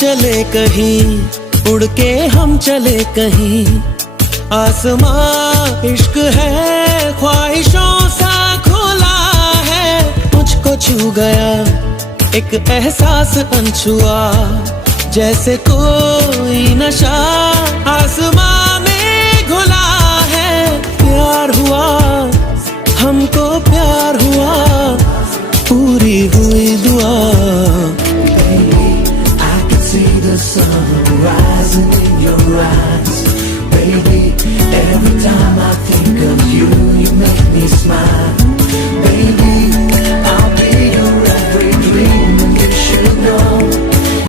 चले कहीं, उड़ के हम चले कहीं। आसमां इश्क है, ख्वाहिशों सा खुला है। मुझको छू गया एक एहसास अनछुआ, जैसे कोई नशा आसमां में घुला है। प्यार हुआ, हमको प्यार हुआ, पूरी हुई दुआ। I can see the sun rising in your eyes. Baby, every time I think of you, you make me smile.